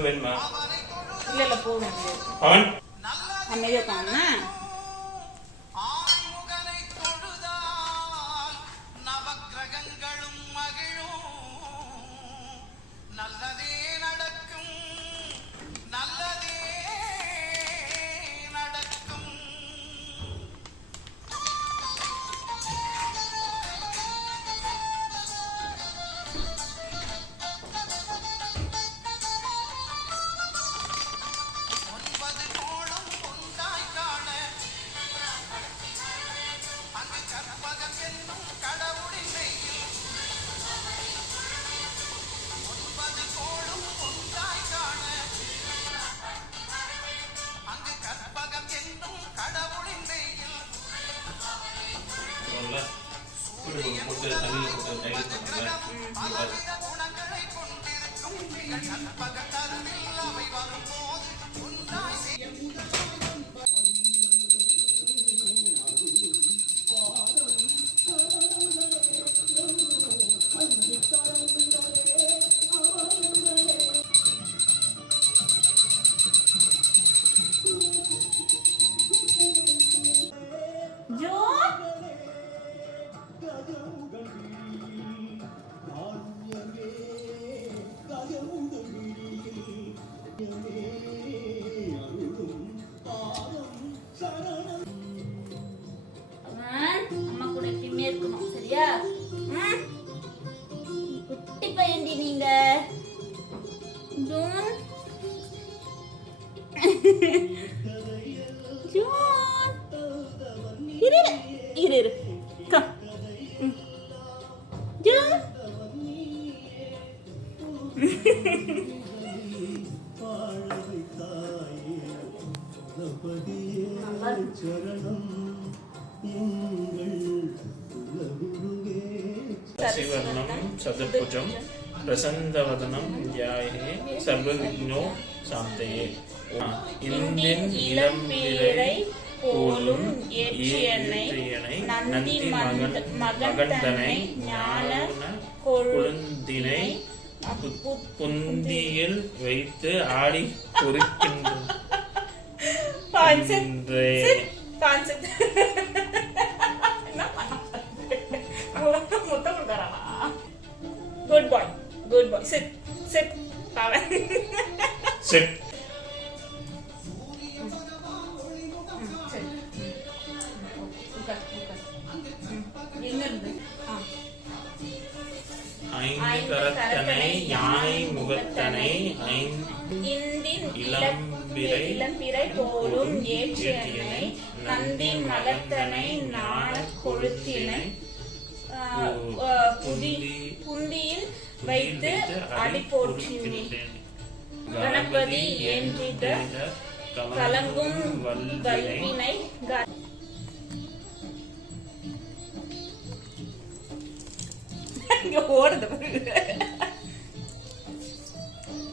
இன்னும் வேணுமா? இல்ல போதும். அவன் அமைதியா காணா. அம்மா கூட எப்பயுமே இருக்கணும், சரியா? குட்டி பையன்டி நீங்க. ஜூன் ஜூன் இரு இரு இரு கம் ஜூன். சிவர்ணம் சதுர்புஜம் பிரசந்தவதனம் ध्याये सर्वविघ्नो शान्तये. இந்தின் இளம்பிறை போலும் ஏற்றியனை நந்தி மகந்தனை ஞான கொழுந்தினை புந்தியில் வைத்து ஆடி குறிக்கின்ற Good boy, good boy. Sit, sit. Sit. ஐந்து கரத்தனை யானை முகத்தனை இந்தின் இளம்பிறை போலும் ஏற்றியனை நந்தின் மகத்தனை ஞான கொழுத்தினை புந்தியில் வைத்து அடி போற்றினேன். கணபதி என்றிட கலங்கும் வல்வினை ஓடுது.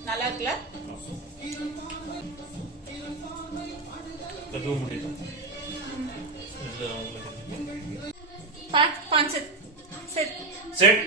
நல்லா இருக்குல்ல? Sit.